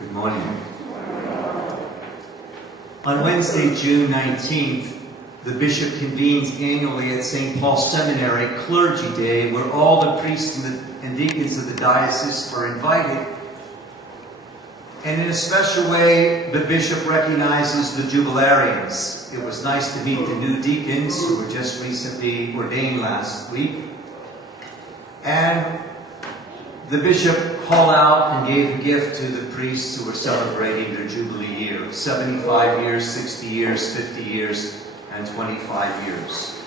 Good morning. On Wednesday, June 19th, the bishop convenes annually at St. Paul's Seminary Clergy Day, where all the priests and deacons of the diocese are invited. And in a special way, the bishop recognizes the jubilarians. It was nice to meet the new deacons who were just recently ordained last week. And the bishop called out and gave a gift to the priests who were celebrating their Jubilee year. 75 years, 60 years, 50 years, and 25 years.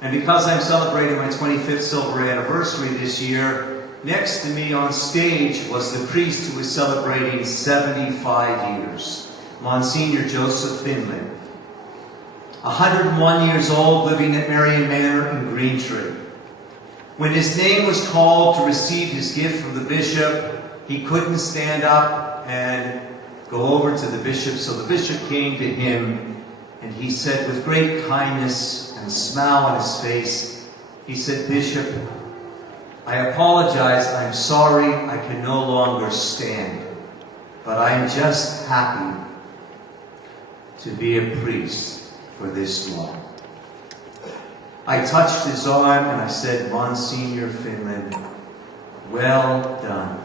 And because I'm celebrating my 25th silver anniversary this year, next to me on stage was the priest who was celebrating 75 years, Monsignor Joseph Finley. 101 years old, living at Marion Manor in Greentree. When his name was called to receive his gift from the bishop, he couldn't stand up and go over to the bishop, so the bishop came to him and he said with great kindness and a smile on his face, he said, "Bishop, I apologize, I'm sorry I can no longer stand, but I'm just happy to be a priest for this long." I touched his arm and I said, "Monsignor Finland, well done."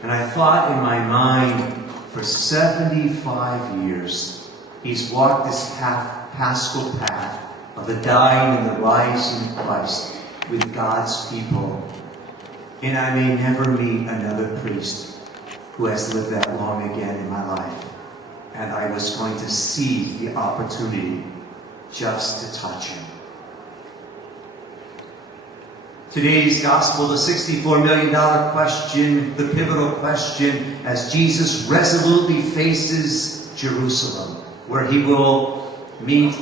And I thought in my mind, for 75 years, he's walked this paschal path of the dying and the rising Christ with God's people. And I may never meet another priest who has lived that long again in my life. And I was going to seize the opportunity just to touch him. Today's gospel, the $64 million question, the pivotal question, as Jesus resolutely faces Jerusalem, where he will meet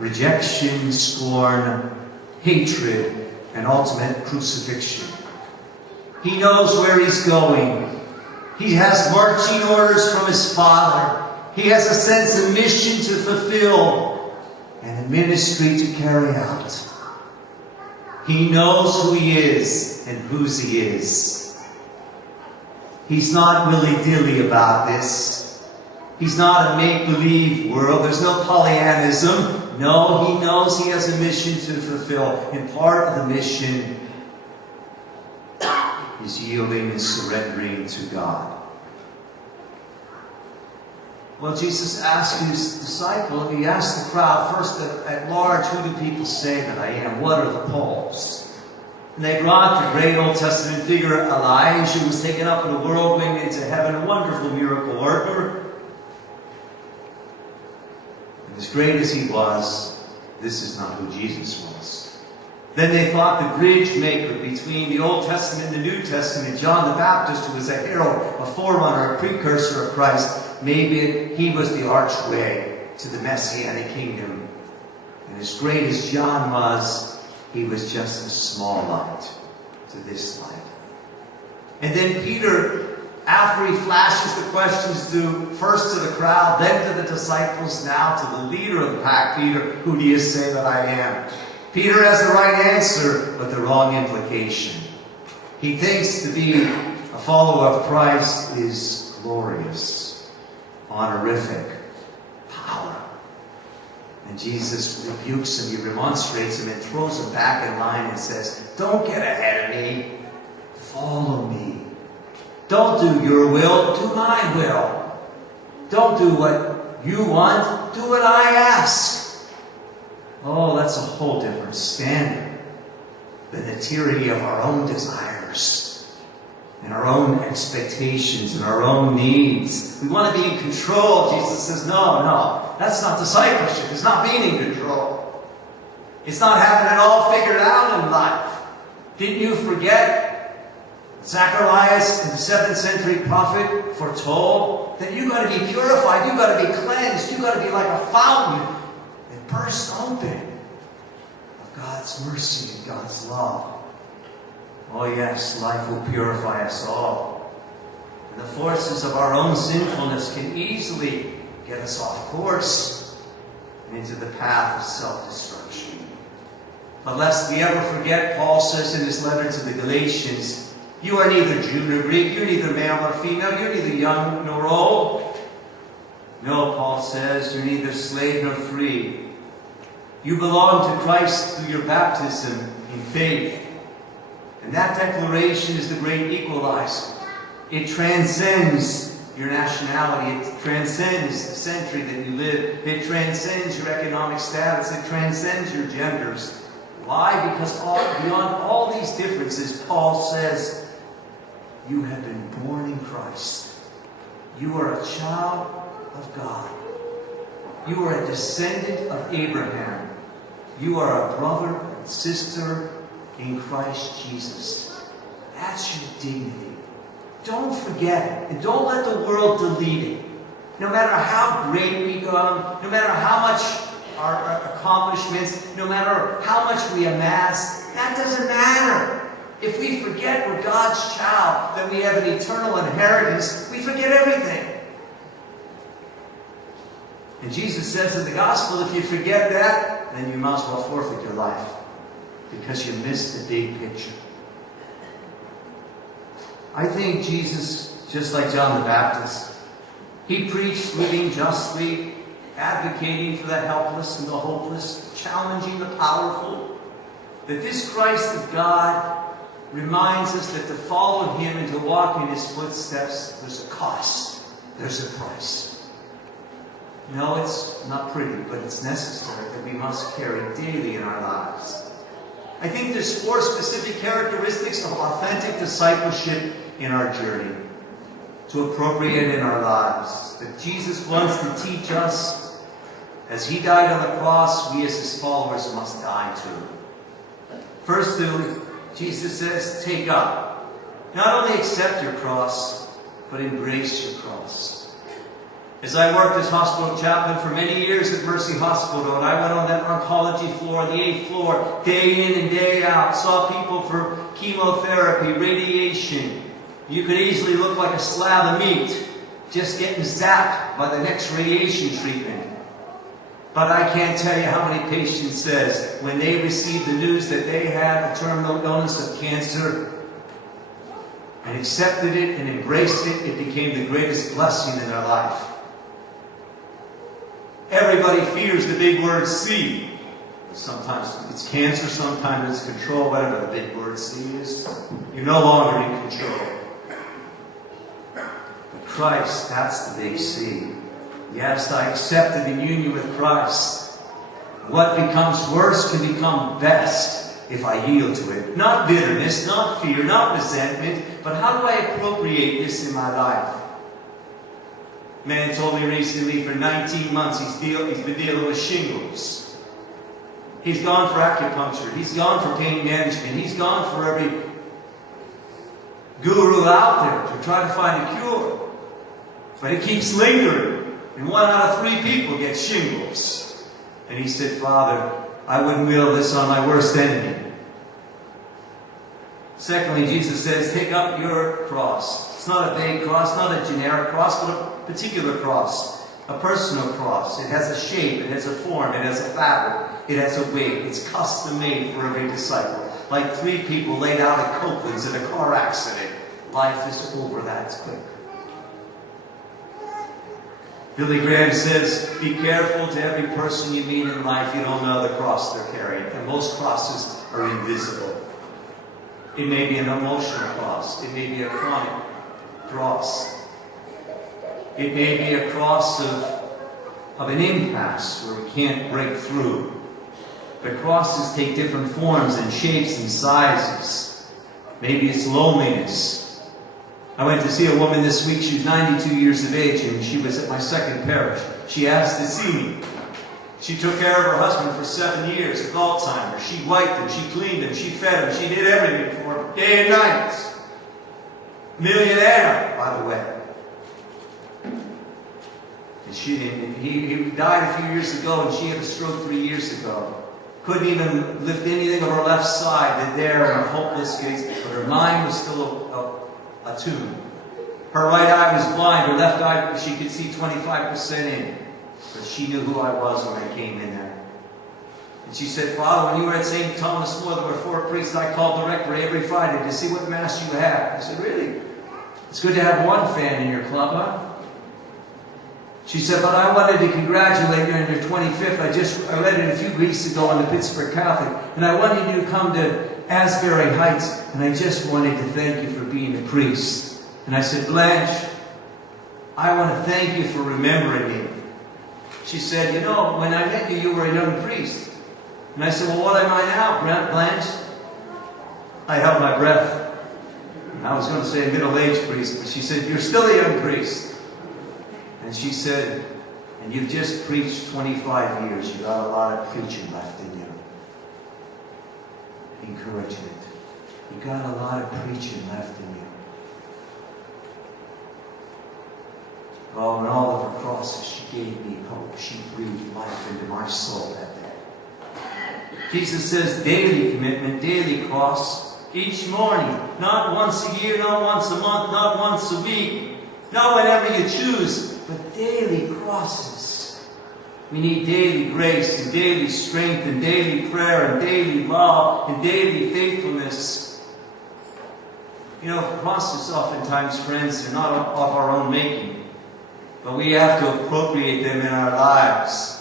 rejection, scorn, hatred, and ultimate crucifixion. He knows where he's going. He has marching orders from his Father. He has a sense of mission to fulfill and a ministry to carry out. He knows who he is and whose he is. He's not willy-dilly about this. He's not a make-believe world. There's no Pollyannism. No, he knows he has a mission to fulfill. And part of the mission is yielding and surrendering to God. Well, Jesus asked his disciple, he asked the crowd first at large, "Who do people say that I am? What are the polls?" And they brought the great Old Testament figure Elijah, who was taken up in a whirlwind into heaven, a wonderful miracle worker. And as great as he was, this is not who Jesus was. Then they thought the bridge maker between the Old Testament and the New Testament, John the Baptist, who was a herald, a forerunner, a precursor of Christ, maybe he was the archway to the Messianic kingdom. And as great as John was, he was just a small light to this light. And then Peter, after he flashes the questions first to the crowd, then to the disciples, now to the leader of the pack, "Peter, who do you say that I am?" Peter has the right answer, but the wrong implication. He thinks to be a follower of Christ is glorious, honorific, power. And Jesus rebukes him, he remonstrates him, and throws him back in line and says, "Don't get ahead of me. Follow me. Don't do your will, do my will. Don't do what you want, do what I ask." Oh, that's a whole different standard than the tyranny of our own desires and our own expectations and our own needs. We want to be in control. Jesus says, no, that's not discipleship. It's not being in control. It's not having it all figured out in life. Didn't you forget Zacharias, the 7th century prophet, foretold that you've got to be purified, you've got to be cleansed, you've got to be like a fountain that bursts open of God's mercy and God's love. Oh yes, life will purify us all. And the forces of our own sinfulness can easily get us off course and into the path of self-destruction. But lest we ever forget, Paul says in his letter to the Galatians, You are neither Jew nor Greek. You're neither male nor female. You're neither young nor old. No, Paul says, you're neither slave nor free. You belong to Christ through your baptism in faith. And that declaration is the great equalizer. It transcends your nationality. It transcends the century that you live. It transcends your economic status. It transcends your genders. Why? Because beyond all these differences, Paul says, you have been born in Christ. You are a child of God. You are a descendant of Abraham. You are a brother and sister in Christ Jesus. That's your dignity. Don't forget it. And don't let the world delete it. No matter how great we become, no matter how much our accomplishments, no matter how much we amass, that doesn't matter. If we forget we're God's child, that we have an eternal inheritance, we forget everything. And Jesus says in the gospel, if you forget that, then you might as well forfeit your life, because you missed the big picture. I think Jesus, just like John the Baptist, he preached living justly, advocating for the helpless and the hopeless, challenging the powerful. That this Christ of God reminds us that to follow him and to walk in his footsteps, there's a cost. There's a price. No, it's not pretty, but it's necessary that we must carry daily in our lives. I think there's 4 specific characteristics of authentic discipleship in our journey to appropriate in our lives that Jesus wants to teach us. As he died on the cross, we as his followers must die too. First, Jesus says, take up. Not only accept your cross, but embrace your cross. As I worked as hospital chaplain for many years at Mercy Hospital, and I went on that oncology floor, the 8th floor, day in and day out, saw people for chemotherapy, radiation. You could easily look like a slab of meat, just getting zapped by the next radiation treatment. But I can't tell you how many patients says, when they received the news that they had a terminal illness of cancer, and accepted it and embraced it, it became the greatest blessing in their life. Everybody fears the big word C. Sometimes it's cancer, sometimes it's control, whatever the big word C is. You're no longer in control. But Christ, that's the big C. Yes, I accepted in union with Christ. What becomes worse can become best if I yield to it. Not bitterness, not fear, not resentment, but how do I appropriate this in my life? A man told me recently for 19 months he's been dealing with shingles. He's gone for acupuncture. He's gone for pain management. He's gone for every guru out there to try to find a cure. But it keeps lingering. And 1 out of 3 people get shingles. And he said, Father, I wouldn't will this on my worst enemy. Secondly, Jesus says, take up your cross. It's not a vague cross, not a generic cross, but a particular cross. A personal cross. It has a shape, it has a form, it has a fabric, it has a weight. It's custom made for every disciple. Like 3 people laid out at Copeland's in a car accident. Life is over that quick. Billy Graham says, be careful to every person you meet in life. You don't know the cross they're carrying. And most crosses are invisible. It may be an emotional cross. It may be a chronic cross. It may be a cross of an impasse where we can't break through. But crosses take different forms and shapes and sizes. Maybe it's loneliness. I went to see a woman this week. She was 92 years of age, and she was at my second parish. She asked to see me. She took care of her husband for 7 years with Alzheimer's. She wiped him, she cleaned him, she fed him, she did everything for him, day and night. Millionaire, by the way. And he died a few years ago, and she had a stroke 3 years ago. Couldn't even lift anything of her left side. There in her hopeless gaze, but her mind was still attuned. Her right eye was blind. Her left eye, she could see 25% in. But she knew who I was when I came in there. And she said, Father, when you were at St. Thomas More, there were 4 priests. I called the rectory every Friday to see what Mass you had. I said, really? It's good to have one fan in your club, huh? She said, but I wanted to congratulate you on your 25th. I read it a few weeks ago on the Pittsburgh Catholic, and I wanted you to come to Asbury Heights, and I just wanted to thank you for being a priest. And I said, Blanche, I want to thank you for remembering me. She said, you know, when I met you, you were a young priest. And I said, well, what am I now, Blanche? I held my breath. I was going to say a middle-aged priest, but she said, you're still a young priest. And she said, and you've just preached 25 years. You got a lot of preaching left in you. Encouragement. You got a lot of preaching left in you. Oh, and all of her crosses, she gave me hope. She breathed life into my soul that day. Jesus says daily commitment, daily cross, each morning. Not once a year, not once a month, not once a week. Not whenever you choose, but daily crosses. We need daily grace and daily strength and daily prayer and daily love and daily faithfulness. You know, crosses oftentimes, friends, are not of our own making, but we have to appropriate them in our lives.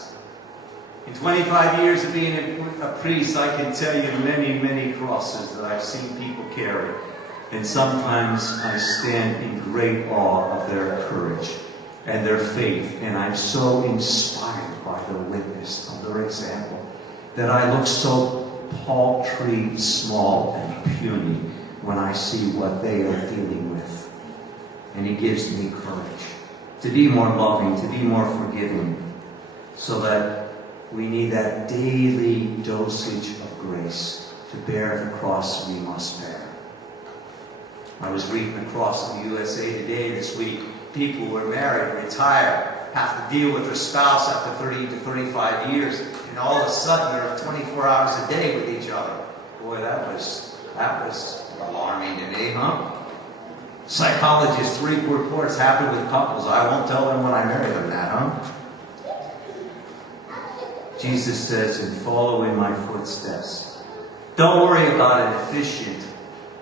In 25 years of being a priest, I can tell you many, many crosses that I've seen people carry. And sometimes I stand in great awe of their courage and their faith. And I'm so inspired by the witness of their example that I look so paltry, small, and puny when I see what they are dealing with. And it gives me courage to be more loving, to be more forgiving, so that we need that daily dosage of grace to bear the cross we must bear. I was reading across the USA Today this week. People who are married, retired, have to deal with their spouse after 30 to 35 years, and all of a sudden they're 24 hours a day with each other. Boy, that was alarming to me, huh? Psychologists' reports happen with couples. I won't tell them when I marry them that, huh? Jesus says, and follow in my footsteps. Don't worry about an efficient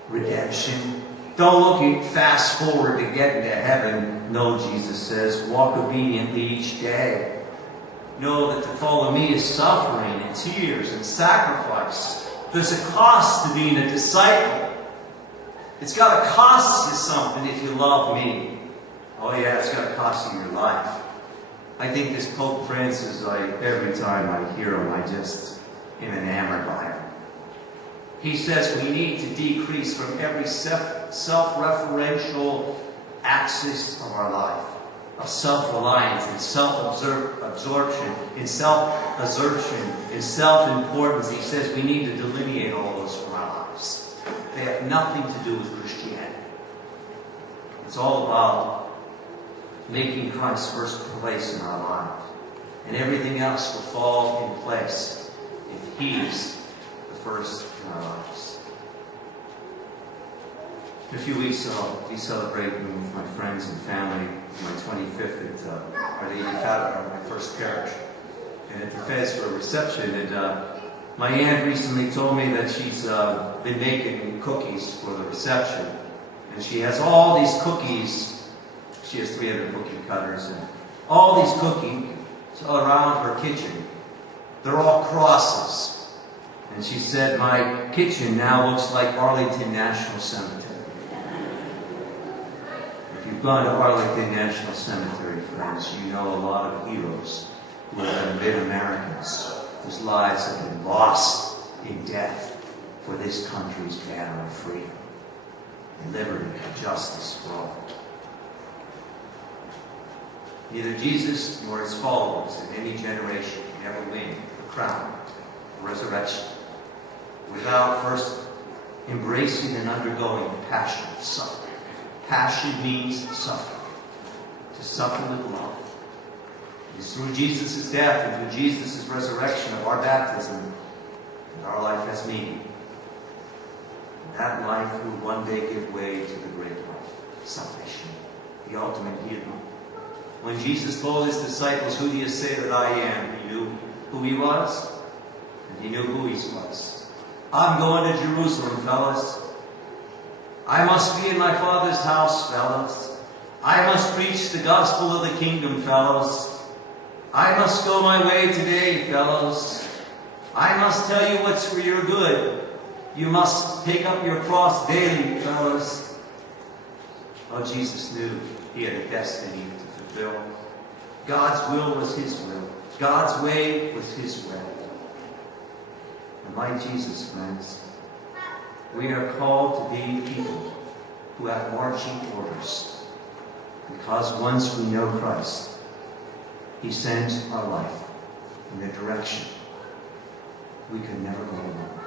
redemption. Don't look fast forward to get into heaven. No, Jesus says, walk obediently each day. Know that to follow me is suffering and tears and sacrifice. There's a cost to being a disciple. It's got to cost you something if you love me. Oh yeah, it's got to cost you your life. I think this Pope Francis, every time I hear him, I just am enamored by him. He says we need to decrease from every self-referential axis of our life, of self-reliance and self-absorption, in self-assertion, in self-importance. He says we need to delineate all those from our lives. They have nothing to do with Christianity. It's all about making Christ first place in our life. And everything else will fall in place if He's the first in our lives. In a few weeks, I'll be celebrating with my friends and family my 25th at Our Lady of Fatima, my first parish. And at the Fez for a reception. And my aunt recently told me that she's been making cookies for the reception. And she has all these cookies. She has 300 cookie cutters. And all these cookies around her kitchen. They're all crosses. And she said, my kitchen now looks like Arlington National Cemetery. If you've gone to Arlington National Cemetery, friends, you know a lot of heroes who have been Americans whose lives have been lost in death for this country's banner of freedom and liberty and justice for all. Neither Jesus nor his followers in any generation can ever win the crown of resurrection without first embracing and undergoing the passion of suffering. Passion means suffering. To suffer with love. It's through Jesus' death and through Jesus' resurrection of our baptism that our life has meaning. And that life will one day give way to the great life, salvation, the ultimate healing. When Jesus told his disciples, who do you say that I am? He knew who he was. And he knew who he was. I'm going to Jerusalem, fellas. I must be in my Father's house, fellas. I must preach the gospel of the kingdom, fellows. I must go my way today, fellows. I must tell you what's for your good. You must take up your cross daily, fellows. Oh, Jesus knew he had a destiny to fulfill. God's will was his will. God's way was his way. And like Jesus, friends, we are called to be people who have marching orders. Because once we know Christ, he sends our life in a direction we could never go alone.